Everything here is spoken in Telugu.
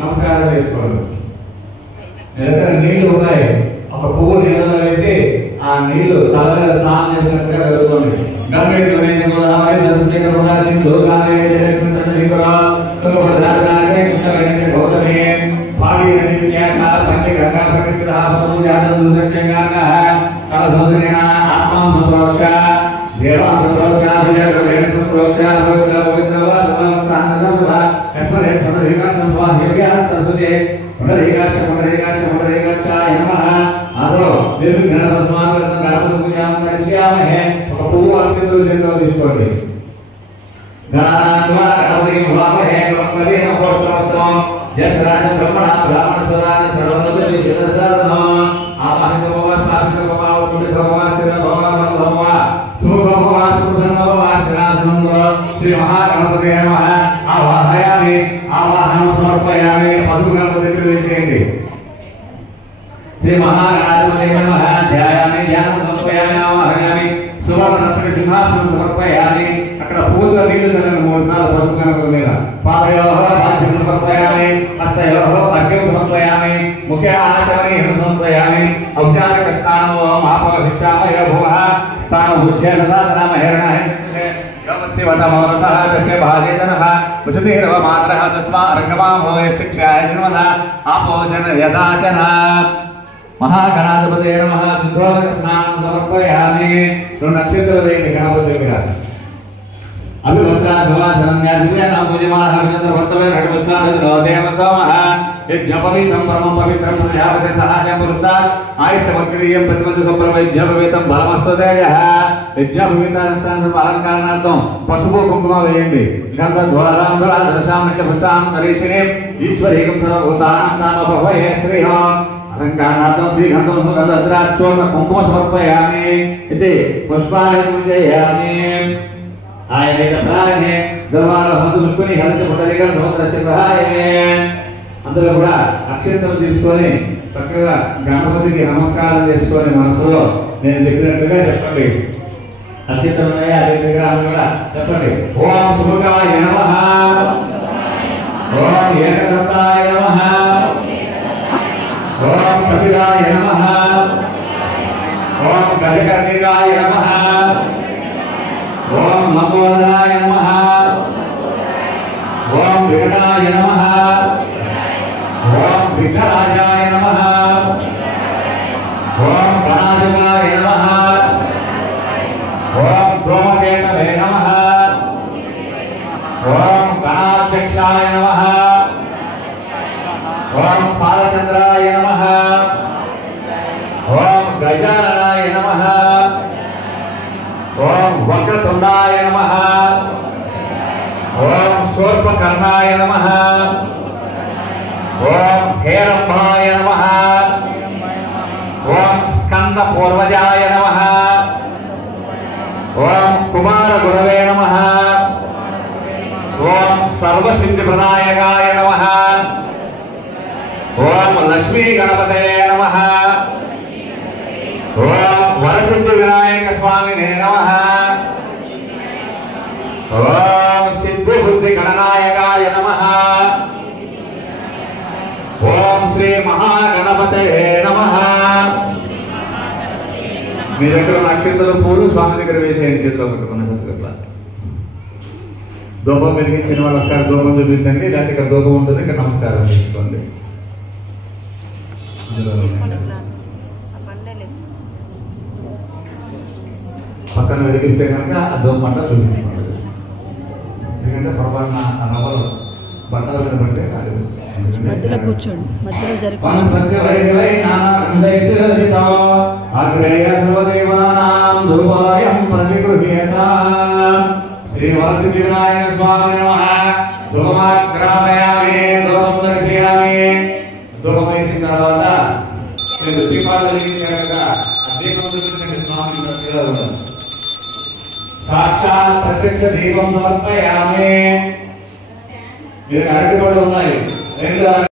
నమస్కారం చేసుకోండి. దగ్గర నీళ్లు ఉన్నాయి, ఒక పువ్వు నీళ్ళలో వేసి ఆ నీళ్లు తల మీద స్నానం చేసినట్టుగా జరుగుతుంది. తీసుకోండి. శ్రీ మహాగణపతి ఆవాహయామి ఆవాహనం సమర్పయామి. పసుపు గణపతి చేయండి. శ్రీ మహాగణాధిపతి నమః ధ్యాయామి ధ్యానం సమర్పయామి ఆవాహయామి సువర్ణ సింహాసనం సమర్పయామి. అక్కడ పూర్తిగా నీళ్లు చల్లని 3 సార్లు పసుపు గణపతి మీద. పాదయోః బాధ్యం సమర్పయామి హస్తయోః అర్ఘ్యం సమర్పయామి ముఖ్య ఆచమనీయం సమర్పయామి. ఔపచారిక స్నానం ఆపవిష్యామయ భూమః స్థానం ఉచ్ఛేదనామ హేరణ శివతమవరసః తస్య భాగేతనః ఉచతీరవ మాతరః తస్మా అర్ఘమామోయ శిక్షాయ జన్మన ఆపోజన యదాచన. మహాగణాధిపతే నమః శుద్ధోదక స్నానం సమర్పయామి. 2 నక్షత్రాలు వేయండి గణపతి దగ్గర. అభివస్త్రాసవాసనం యాజనాం పూజమానః వినంద వర్తవే రఘువస్త్రాదో దేవ సోమః యజ్ఞపవిత్రం పరమం పవిత్రం ప్రజాపతి సహాయం పురుషాత్ ఆయుష్యమగ్రీయం ప్రతిమత సంప్రవైద్యపవేతం బలమస్తదేయః. యజ్ఞపవిత్రానుష్ఠాన అలంకరణార్థం పసుపు కుంకుమ వేయండి. గంధద్వారాం దశాం పుష్టాం నరీషిణీం ఈశ్వరీకం సర్వభూతానాం నామభవయే శ్రీహో. అలంకరణార్థం శ్రీగంధం సుగంధద్రాక్షోణ కుంకుమ సమర్పయామి. ఇది పుష్పాన్ని పూజయామి. ఆయనే దర్బార హంతు పుష్పని హరిత పుట్టరిగా నమస్కారం సహాయమే. అందరూ కూడా అక్షంతలు తీసుకొని చక్కగా గణపతికి నమస్కారం చేసుకొని మనసులో నేను చెప్పినట్టుగా చెప్పండి. అక్షంతలు ఉన్నాయా అదే విగ్రహాలు కూడా చెప్పండి. ఓం శుభాయ నమః ఓం ఏకదంతాయ నమః ఓం కపిలాయ నమః ఓం గజకర్ణికాయ నమః ఓం లంబోదరాయ నమః ఓం వికటాయ నమః ఓం విఘ్నరాజాయ నమః ఓం గణాధిపాయ నమః ఓం ధూమకేతవే నమః ఓం గణాధ్యక్షాయ నమః ఓం పాలచంద్రాయ నమః ఓం గజాననాయ నమః ఓం వక్రతుండాయ నమః ఓం శూర్పకర్ణాయ నమః ఓం హేరంబాయ నమః ఓం స్కంద పూర్వజాయ నమః ఓం కుమార గురవే నమః ఓం సర్వసిద్ధి ప్రదాయకాయ నమః ఓం లక్ష్మీ గణపతయే నమః ఓం వరసిద్ధి వినాయక స్వామినే నమః ఓం సిద్ధి బుద్ధి గణనాయకాయ నమః ఓం శ్రీ మహాగణపతయే నమః. మీ దగ్గర నక్షత్రాలు పూలు స్వామి దగ్గర వేసేయండి. చేతిలో పెట్టుకున్న ధూపం వెలిగించిన వాళ్ళు ఒకసారి ధూపం చూపించండి. లేకపోతే ఇక్కడ ధూపం ఉంటుంది, ఇక్కడ నమస్కారం చేసుకోండి. పక్కన వెలిగిస్తే కనుక ఆ ధూపం పంట చూపించుకోండి. ఎందుకంటే పొరపాటున ఆ నవ్వలు బట్టల మీద పడితే మధ్యలో కూర్చోండి. మధ్యలో జరిగి శ్రీ వరసిద్ధి వినాయక స్వామి నమః. ధూమాగ్రామయామి ధూపం దర్శయామి. ధూపం వేసిన తర్వాత నేను దీపాలు సాక్షాత్ ప్రత్యక్ష దీపం సమర్పయామి. మీరు అరటి పళ్ళు ఉన్నాయి. 2